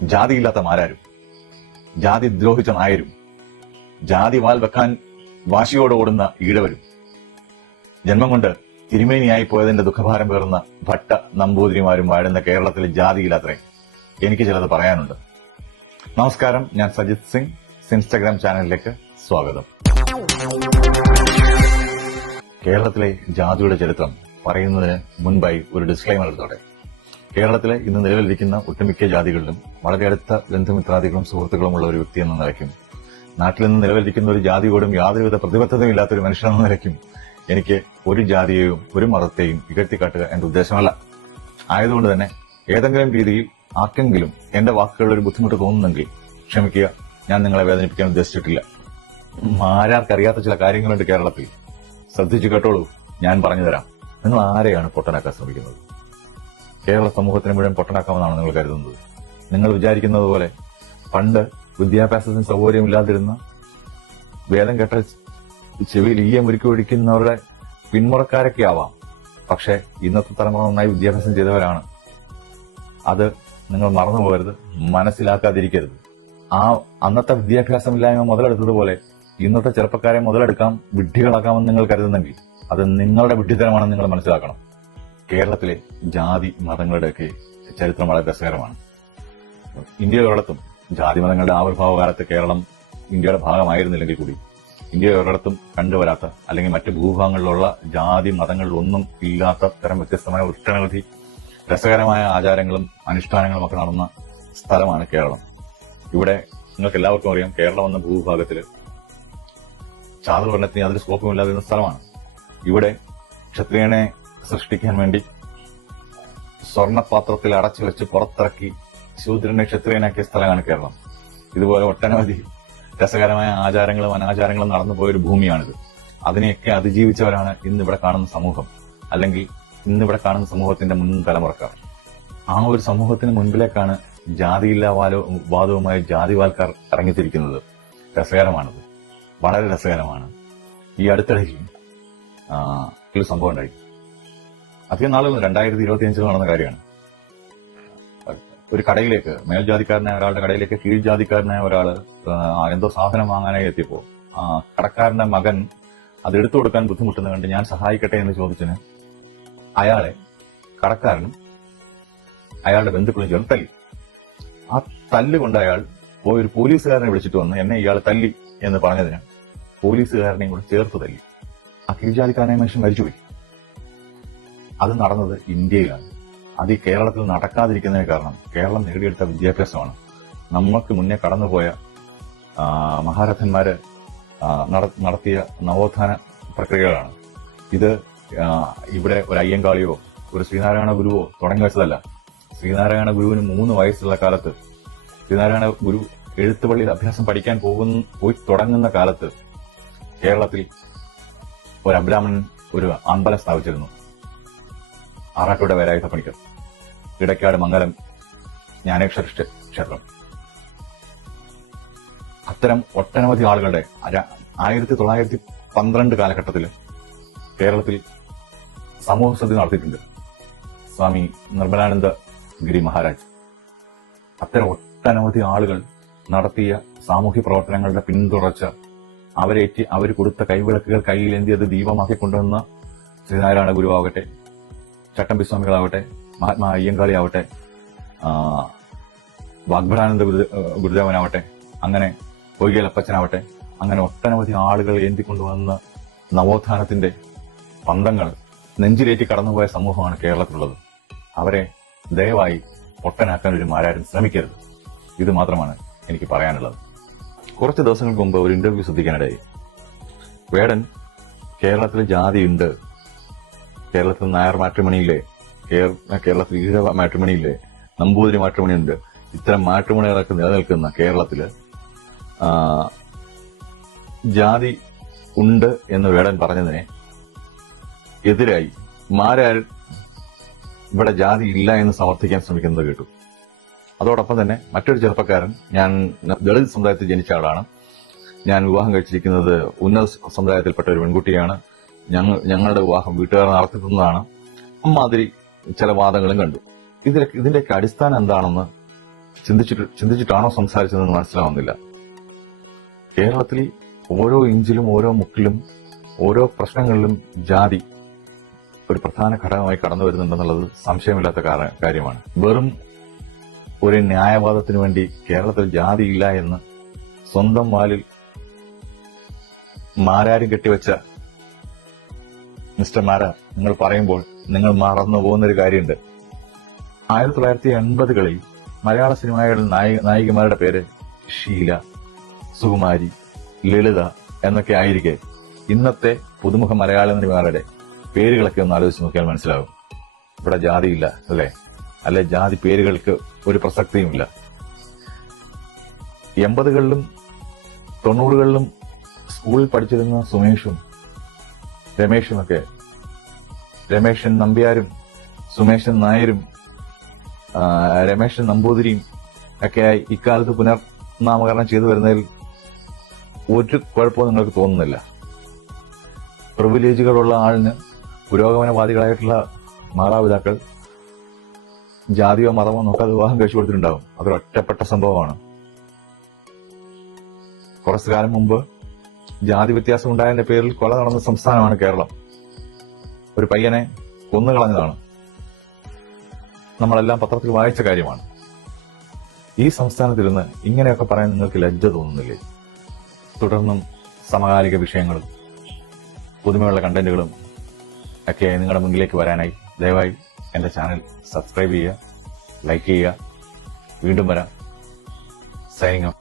ജാതിയില്ലാത്ത മാരാരും, ജാതി ദ്രോഹിച്ച നായരും, ജാതി വാൽ വെക്കാൻ വാശിയോടെ ഓടുന്ന ഈഴവരും, ജന്മം കൊണ്ട് തിരുമേനിയായി പോയതിന്റെ ദുഃഖഭാരം പേറുന്ന ഭട്ട നമ്പൂതിരിമാരും വാഴുന്ന കേരളത്തിലെ ജാതിയില്ലാത്രേ. എനിക്ക് ചിലത് പറയാനുണ്ട്. നമസ്കാരം, ഞാൻ സജിത് സിംഗ്. ഇൻസ്റ്റാഗ്രാം ചാനലിലേക്ക് സ്വാഗതം. കേരളത്തിലെ ജാതിയുടെ ചരിത്രം പറയുന്നതിന് മുൻപായി ഒരു ഡിസ്ക്ലൈമർ എടുത്തോടെ. കേരളത്തിലെ ഇന്ന് നിലവിലിരിക്കുന്ന ഒട്ടുമിക്ക ജാതികളിലും വളരെ അടുത്ത ബന്ധുമിത്രാദികളും സുഹൃത്തുക്കളുമുള്ള ഒരു വ്യക്തി എന്ന നിലയ്ക്കും, നാട്ടിൽ നിന്ന് നിലവിലിരിക്കുന്ന ഒരു ജാതിയോടും യാതൊരുവിധ പ്രതിബദ്ധതയും ഇല്ലാത്ത ഒരു മനുഷ്യനെന്ന നിലയ്ക്കും എനിക്ക് ഒരു ജാതിയെയും ഒരു മതത്തെയും ഇകഴ്ത്തിക്കാട്ടുക എന്റെ ഉദ്ദേശമല്ല. ആയതുകൊണ്ട് തന്നെ ഏതെങ്കിലും രീതിയിൽ ആർക്കെങ്കിലും എന്റെ വാക്കുകളിൽ ഒരു ബുദ്ധിമുട്ട് തോന്നുന്നെങ്കിൽ ക്ഷമിക്കുക. ഞാൻ നിങ്ങളെ വേദനിപ്പിക്കാൻ ഉദ്ദേശിച്ചിട്ടില്ല. ആരാർക്കറിയാത്ത ചില കാര്യങ്ങളുണ്ട് കേരളത്തിൽ. ശ്രദ്ധിച്ചു കേട്ടോളൂ, ഞാൻ പറഞ്ഞു തരാം. നിങ്ങൾ ആരെയാണ് പൊട്ടനാക്കാൻ ശ്രമിക്കുന്നത്? കേരള സമൂഹത്തിന് മുഴുവൻ പൊട്ടനാക്കാമെന്നാണ് നിങ്ങൾ കരുതുന്നത്? നിങ്ങൾ വിചാരിക്കുന്നത് പോലെ പണ്ട് വിദ്യാഭ്യാസത്തിന് സൗകര്യമില്ലാതിരുന്ന, വേദം കേട്ട ചെവിയിൽ ഈയം ഒരുക്കി ഒഴിക്കുന്നവരുടെ പിന്മുറക്കാരൊക്കെ ആവാം. പക്ഷെ ഇന്നത്തെ തലമുറ നന്നായി വിദ്യാഭ്യാസം ചെയ്തവരാണ്. അത് നിങ്ങൾ മറന്നുപോകരുത്, മനസ്സിലാക്കാതിരിക്കരുത്. ആ അന്നത്തെ വിദ്യാഭ്യാസമില്ലായ്മ മുതലെടുത്തതുപോലെ ഇന്നത്തെ ചെറുപ്പക്കാരെ മുതലെടുക്കാം, വിഡ്ഢികളാക്കാമെന്ന് നിങ്ങൾ കരുതുന്നെങ്കിൽ അത് നിങ്ങളുടെ വിഡ്ഢിത്തരമാണെന്ന് നിങ്ങൾ മനസ്സിലാക്കണം. കേരളത്തിലെ ജാതി മതങ്ങളുടെയൊക്കെ ചരിത്രം വളരെ രസകരമാണ്. ഇന്ത്യയിലൊരിടത്തും ജാതി മതങ്ങളുടെ ആവിർഭാവ കാലത്ത് കേരളം ഇന്ത്യയുടെ ഭാഗമായിരുന്നില്ലെങ്കിൽ കൂടി ഇന്ത്യയിലൊരിടത്തും കണ്ടുവരാത്ത, അല്ലെങ്കിൽ മറ്റ് ഭൂഭാഗങ്ങളിലുള്ള ജാതി മതങ്ങളിലൊന്നും ഇല്ലാത്ത തരം വ്യത്യസ്തമായ ഒട്ടനവധി രസകരമായ ആചാരങ്ങളും അനുഷ്ഠാനങ്ങളും ഒക്കെ നടന്ന സ്ഥലമാണ് കേരളം. ഇവിടെ നിങ്ങൾക്ക് എല്ലാവർക്കും അറിയാം, കേരളം എന്ന ഭൂവിഭാഗത്തില് ചാതുർവർണ്ണത്തിന് യാതൊരു സ്കോപ്പും ഇല്ലാതിരുന്ന സ്ഥലമാണ്. ഇവിടെ ക്ഷത്രിയനെ സൃഷ്ടിക്കാൻ വേണ്ടി സ്വർണ്ണപാത്രത്തിൽ അടച്ചു വെച്ച് പുറത്തിറക്കി ശൂദ്രനെ ക്ഷത്രിയനാക്കിയ സ്ഥലമാണ് കേരളം. ഇതുപോലെ ഒട്ടനവധി രസകരമായ ആചാരങ്ങളും അനാചാരങ്ങളും നടന്നുപോയൊരു ഭൂമിയാണിത്. അതിനെയൊക്കെ അതിജീവിച്ചവരാണ് ഇന്നിവിടെ കാണുന്ന സമൂഹം, അല്ലെങ്കിൽ ഇന്നിവിടെ കാണുന്ന സമൂഹത്തിന്റെ മുൻ തലമുറക്കാർ. ആ ഒരു സമൂഹത്തിന് മുൻപിലേക്കാണ് ജാതിയില്ലാ വാദവുമായ ജാതിവാൽക്കാർ ഇറങ്ങിത്തിരിക്കുന്നത്. രസകരമാണത്, വളരെ രസകരമാണ്. ഈ അടുത്തിടയിൽ ഒരു സംഭവം ഉണ്ടായി. അധികം നാളുകൾ 2025 നടന്ന കാര്യമാണ്. ഒരു കടയിലേക്ക്, മേൽജാതിക്കാരനായ ഒരാളുടെ കടയിലേക്ക് കീഴ്ജാതിക്കാരനായ ഒരാള് എന്തോ സാധനം വാങ്ങാനായി എത്തിയപ്പോ കടക്കാരന്റെ മകൻ അത് എടുത്തു കൊടുക്കാൻ ബുദ്ധിമുട്ടുന്ന കണ്ട് ഞാൻ സഹായിക്കട്ടെ എന്ന് ചോദിച്ചതിന് അയാളെ കടക്കാരനും അയാളുടെ ബന്ധുക്കളും ചേർന്ന് തല്ലി. ആ തല്ലുകൊണ്ട് അയാൾ പോയി ഒരു പോലീസുകാരനെ വിളിച്ചിട്ട് വന്ന് എന്നെ ഇയാൾ തല്ലി എന്ന് പറഞ്ഞതിന് പോലീസുകാരനെയും കൂടെ ചേർത്ത് തല്ലി. ആ കീഴ്ജാതിക്കാരനെ മനുഷ്യൻ മരിച്ചുപോയി. അത് നടന്നത് ഇന്ത്യയിലാണ്. അത് ഈ കേരളത്തിൽ നടക്കാതിരിക്കുന്നതിന് കാരണം കേരളം നേടിയെടുത്ത വിദ്യാഭ്യാസമാണ്. നമ്മൾക്ക് മുന്നേ കടന്നുപോയ മഹാരഥന്മാര് നടത്തിയ നവോത്ഥാന പ്രക്രിയകളാണ്. ഇത് ഇവിടെ ഒരു അയ്യങ്കാളിയോ ഒരു ശ്രീനാരായണ ഗുരുവോ തുടങ്ങി വെച്ചതല്ല. ശ്രീനാരായണ ഗുരുവിന് 3 വയസ്സുള്ള കാലത്ത്, ശ്രീനാരായണ ഗുരു എഴുത്തുപള്ളിയിൽ അഭ്യാസം പഠിക്കാൻ പോയി തുടങ്ങുന്ന കാലത്ത് കേരളത്തിൽ ഒരു അബ്രാഹ്മണൻ ഒരു അമ്പലം സ്ഥാപിച്ചിരുന്നു. ആറാട്ടുടെ വേലായുധ പണിക്കർ, ഇടയ്ക്കാട് മംഗലം ജ്ഞാനേശ്വര ക്ഷേത്രം. അത്തരം ഒട്ടനവധി ആളുകളുടെ 1912 കാലഘട്ടത്തിൽ കേരളത്തിൽ സമൂഹ ശ്രദ്ധ നടത്തിയിട്ടുണ്ട് സ്വാമി നിർമ്മലാനന്ദ ഗിരി മഹാരാജ്. അത്തരം ഒട്ടനവധി ആളുകൾ നടത്തിയ സാമൂഹ്യ പ്രവർത്തനങ്ങളുടെ പിന്തുടർച്ച, അവർ കൊടുത്ത കൈവിളക്കുകൾ കയ്യിലേന്തി അത് ദീപമാക്കി കൊണ്ടുവന്ന ശ്രീനാരായണ ഗുരുവാകട്ടെ, ചട്ടമ്പി സ്വാമികളാവട്ടെ, മഹാത്മാ അയ്യങ്കാളി ആവട്ടെ, വാഗ്ഭടാനന്ദ ഗുരുദേവനാവട്ടെ, അങ്ങനെ പൊയ്കേലപ്പച്ചനാവട്ടെ, അങ്ങനെ ഒട്ടനവധി ആളുകൾ ഏന്തിക്കൊണ്ടുവന്ന നവോത്ഥാനത്തിന്റെ പന്തങ്ങൾ നെഞ്ചിലേറ്റി കടന്നുപോയ സമൂഹമാണ് കേരളത്തിലുള്ളത്. അവരെ ദയവായി പൊട്ടനാക്കാൻ ഒരു ആരും ശ്രമിക്കരുത്. ഇത് മാത്രമാണ് എനിക്ക് പറയാനുള്ളത്. കുറച്ച് ദിവസങ്ങൾക്ക് മുമ്പ് ഒരു ഇന്റർവ്യൂ ശ്രദ്ധിക്കാനിടയായി. വേടൻ കേരളത്തിൽ ജാതിയുണ്ട്, കേരളത്തിൽ നായർ മാട്രിമണിയില്ലേ, കേരളത്തിൽ ഈഴവ മാട്രിമണിയില്ലേ, നമ്പൂതിരി മാട്രിമണിയുണ്ട്, ഇത്തരം മാട്രിമണികളൊക്കെ നിലനിൽക്കുന്ന കേരളത്തില് ജാതി ഉണ്ട് എന്ന് വേടൻ പറഞ്ഞതിനെ എതിരായി മാരാർ ഇവിടെ ജാതി ഇല്ല എന്ന് സമർത്ഥിക്കാൻ ശ്രമിക്കുന്നത് കേട്ടു. അതോടൊപ്പം തന്നെ മറ്റൊരു ചെറുപ്പക്കാരൻ, ഞാൻ ദളിത് സമുദായത്തിൽ ജനിച്ച ആളാണ്, ഞാൻ വിവാഹം കഴിച്ചിരിക്കുന്നത് ഉന്നത സമുദായത്തിൽപ്പെട്ട ഒരു പെൺകുട്ടിയാണ്, ഞങ്ങളുടെ വിവാഹം വീട്ടുകാർ നടത്തിത്തന്നതാണ്, അമ്മാതിരി ചില വാദങ്ങളും കണ്ടു. ഇതിന്റെയൊക്കെ അടിസ്ഥാനം എന്താണെന്ന് ചിന്തിച്ചിട്ടാണോ സംസാരിച്ചതെന്ന് മനസ്സിലാവുന്നില്ല. കേരളത്തിൽ ഓരോ ഇഞ്ചിലും ഓരോ മുക്കിലും ഓരോ പ്രശ്നങ്ങളിലും ജാതി ഒരു പ്രധാന ഘടകമായി കടന്നു വരുന്നുണ്ടെന്നുള്ളത് സംശയമില്ലാത്ത കാര്യമാണ്. വെറും ഒരു ന്യായവാദത്തിനു വേണ്ടി കേരളത്തിൽ ജാതിയില്ല എന്ന് സ്വന്തം വാലിൽ മാരാരും കെട്ടിവെച്ച മിസ്റ്റർ മാര, നിങ്ങൾ പറയുമ്പോൾ നിങ്ങൾ മറന്നു പോകുന്നൊരു കാര്യമുണ്ട്. 1980-കളിൽ മലയാള സിനിമയുടെ നായികമാരുടെ പേര് ഷീല, സുകുമാരി, ലളിത എന്നൊക്കെ ആയിരിക്കെ ഇന്നത്തെ പുതുമുഖ മലയാള നടിമാരുടെ പേരുകളൊക്കെ ഒന്ന് ആലോചിച്ച് നോക്കിയാൽ മനസ്സിലാവും. ഇവിടെ ജാതിയില്ല, അല്ലെ ജാതി പേരുകൾക്ക് ഒരു പ്രസക്തിയുമില്ല. 80-കളിലും 90-കളിലും സ്കൂളിൽ പഠിച്ചിരുന്ന സുമേഷും രമേഷുമൊക്കെ, രമേശൻ നമ്പ്യാരും സുമേശൻ നായരും രമേശൻ നമ്പൂതിരിയും ഒക്കെയായി ഇക്കാലത്ത് പുനർനാമകരണം ചെയ്തു വരുന്നതിൽ ഒരു കുഴപ്പവും നിങ്ങൾക്ക് തോന്നുന്നില്ല. പ്രിവിലേജുകളുള്ള ആളിന് പുരോഗമനവാദികളായിട്ടുള്ള മാതാപിതാക്കൾ ജാതിയോ മതമോ നോക്കാതെ വിവാഹം കഴിച്ചു കൊടുത്തിട്ടുണ്ടാവും. അതൊരു ഒറ്റപ്പെട്ട സംഭവമാണ്. കുറച്ചു കാലം മുമ്പ് ജാതി വ്യത്യാസം ഉണ്ടായതിന്റെ പേരിൽ കൊല നടന്ന സംസ്ഥാനമാണ് കേരളം. ഒരു പയ്യനെ കൊന്നുകളഞ്ഞതാണ്. നമ്മളെല്ലാം പത്രത്തിൽ വായിച്ച കാര്യമാണ്. ഈ സംസ്ഥാനത്തിരുന്ന് ഇങ്ങനെയൊക്കെ പറയാൻ നിങ്ങൾക്ക് ലജ്ജ തോന്നുന്നില്ലേ? തുടർന്നും സമകാലിക വിഷയങ്ങളും പുതുമയുള്ള കണ്ടന്റുകളും ഒക്കെ നിങ്ങളുടെ മുന്നിലേക്ക് വരാനായി ദയവായി എന്റെ ചാനൽ സബ്സ്ക്രൈബ് ചെയ്യുക, ലൈക്ക് ചെയ്യുക. വീണ്ടും വരാം. Signing off.